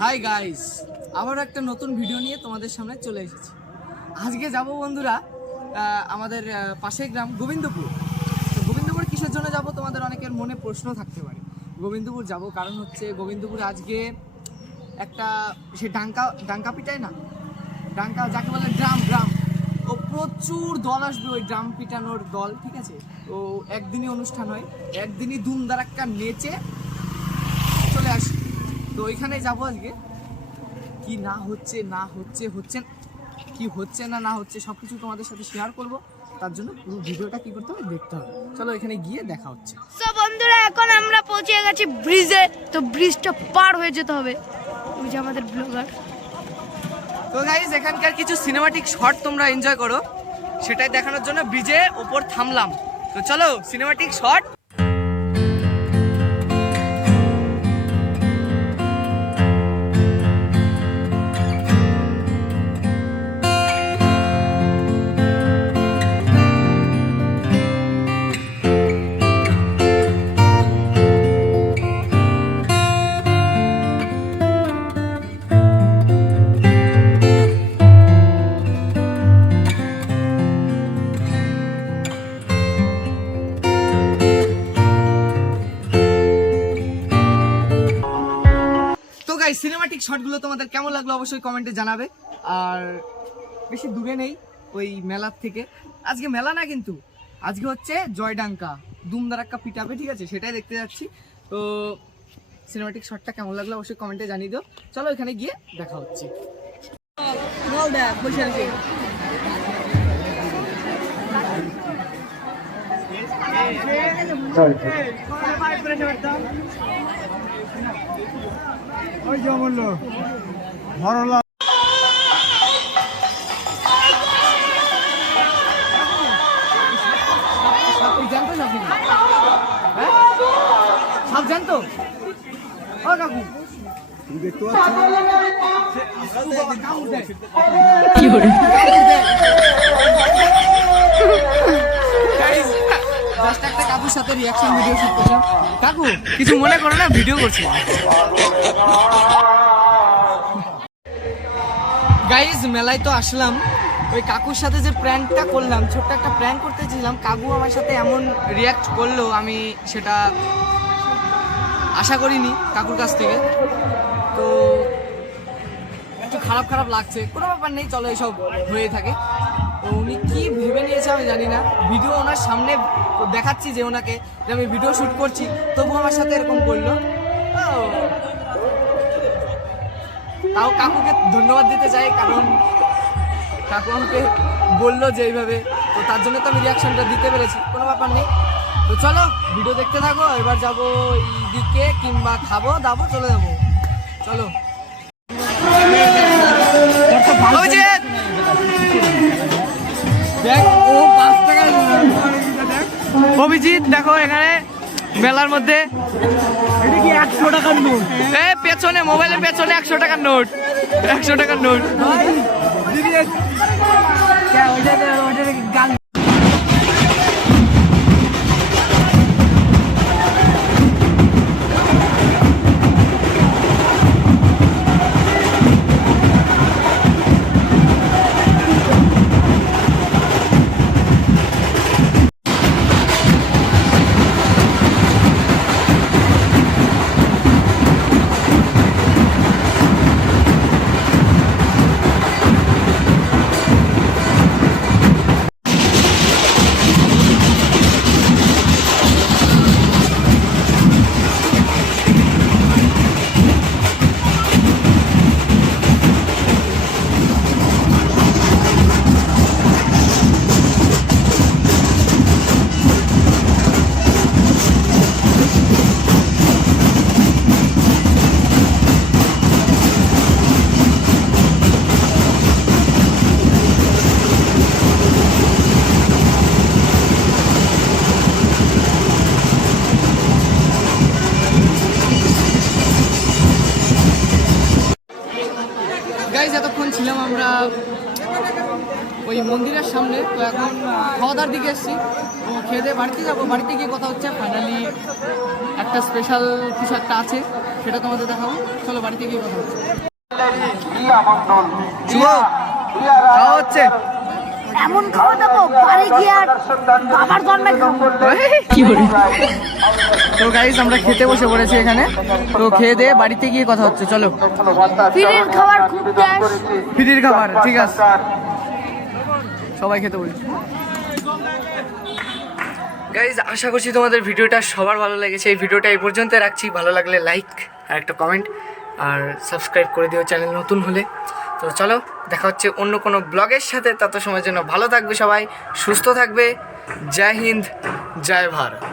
Hi guys আবার একটা নতুন ভিডিও নিয়ে তোমাদের সামনে চলে এসেছি। আজকে যাব বন্ধুরা আমাদের পাশের গ্রাম গোবিন্দপুর। তো গোবিন্দপুর কিসের জন্য যাব তোমাদের অনেকের মনে প্রশ্ন থাকতে পারে। গোবিন্দপুর যাব কারণ হচ্ছে গোবিন্দপুর আজকে একটা সে ডাঙ্কা ডাঙ্কা পিটায় না? ডাঙ্কা যাকে বলে ড্রাম ড্রাম ও প্রচুর দল আসবে ওই ড্রাম পিটানোর দল, ঠিক আছে? তো একদিনই অনুষ্ঠান হয়, একদিনই ধুম দারাক্কা নেচে চলে আসি। তো ওইখানে যাব আজকে। কি না হচ্ছে না হচ্ছে হচ্ছে কি হচ্ছে না না হচ্ছে সব কিছু তোমাদের সাথে শেয়ার করব। তার জন্য পুরো ভিডিওটা কি করতে হবে দেখতে হবে। চলো এখানে গিয়ে দেখা হচ্ছে। তো বন্ধুরা এখন আমরা পৌঁছে গেছি ব্রিজে। তো ব্রিজটা পার হয়ে যেতে হবে। ওই যে আমাদের ব্লগার তো গাইজ এখানকার কিছু সিনেমাটিক শট তোমরা এনজয় করো। সেটাই দেখানোর জন্য ব্রিজে ওপর থামলাম। তো চলো সিনেমাটিক শট সিনেমাটিক শটগুলো তোমাদের কেমন লাগল অবশ্যই কমেন্টে জানাবে। আর বেশি দূরে নেই, ওই মেলার থেকে। আজকে মেলা না কিন্তু, আজকে হচ্ছে জয়ডাঙ্কা, দুমদারাক্কা পিটাবে, ঠিক আছে? সেটাই দেখতে যাচ্ছি। তো সিনেমাটিক শটটা কেমন লাগল অবশ্যই কমেন্টে জানিয়ে দিও। চলো এখানে গিয়ে দেখা হচ্ছে। বসে ওই হরলা সাপ কি জানতো? কি ও কাকু দেখতে পাচ্ছ? সাথে রিয়াকশন ভিডিও শুট করছিলাম কাকু, কিছু মনে করো না ভিডিও করছি। গাইজ মেলায় তো আসলাম। ওই কাকুর সাথে যে প্র্যাঙ্কটা করলাম, ছোট্ট একটা প্র্যাঙ্ক করতে চেয়েছিলাম কাকু আমার সাথে এমন রিয়াক্ট করল, আমি সেটা আশা করিনি কাকুর কাছ থেকে। তো একটু খারাপ খারাপ লাগছে। কোনো ব্যাপার নেই, চলো এসব হয়ে থাকে। উনি কি নিয়েছে আমি জানি না। ভিডিও ওনার সামনে দেখাচ্ছি যে ওনাকে, যে আমি ভিডিও শ্যুট করছি। তবু আমার সাথে এরকম করল। তাও কাকুকে ধন্যবাদ দিতে চাই, কারণ কাকু আমাকে বলল যে এইভাবে। তো তার জন্য তো আমি রিয়াকশনটা দিতে পেরেছি, কোনো ব্যাপার নেই। তো চলো ভিডিও দেখতে থাকো, এবার যাব এইদিকে কিংবা খাব, দাবো, চলে যাব। চলো। অভিজিৎ! অভিজিৎ দেখো এখানে মেলার মধ্যে। একশো টাকার নোট? এ পেছনে মোবাইলের পেছনে একশো টাকার নোট। একশো টাকার নোট। এতক্ষণ ছিলাম আমরা ওই মন্দিরের সামনে তো এখন খাওয়া দাওয়ার দিকে এসেছি। তো খেয়ে দিয়ে বাড়িতে যাব। বাড়িতে গিয়ে কথা হচ্ছে ফাইনালি একটা স্পেশাল কিছু একটা আছে সেটা তোমাদের দেখাবো। চলো বাড়িতে গিয়ে কথা হচ্ছে। হচ্ছে। এমন খাওয়া দাবো বাড়ি গিয়ে আর বাবার জন্মে কি বলি? তো গাইজ আমরা খেতে বসে পড়েছি এখানে। তো খেয়ে দিয়ে বাড়িতে গিয়ে কথা হচ্ছে চলো। ফিরের খাবার খুব ফ্রির খাবার ঠিক আছে। সবাই খেতে বলি গাইজ আশা করছি তোমাদের ভিডিওটা সবার ভালো লেগেছে। এই ভিডিওটা এই পর্যন্ত রাখছি। ভালো লাগলে লাইক আর একটা কমেন্ট আর সাবস্ক্রাইব করে দিও চ্যানেল নতুন হলে। তো চলো দেখা হচ্ছে অন্য কোনো ব্লগের সাথে। তত সময়ের জন্য ভালো থাকবে সবাই সুস্থ থাকবে। জয় হিন্দ জয় ভারত।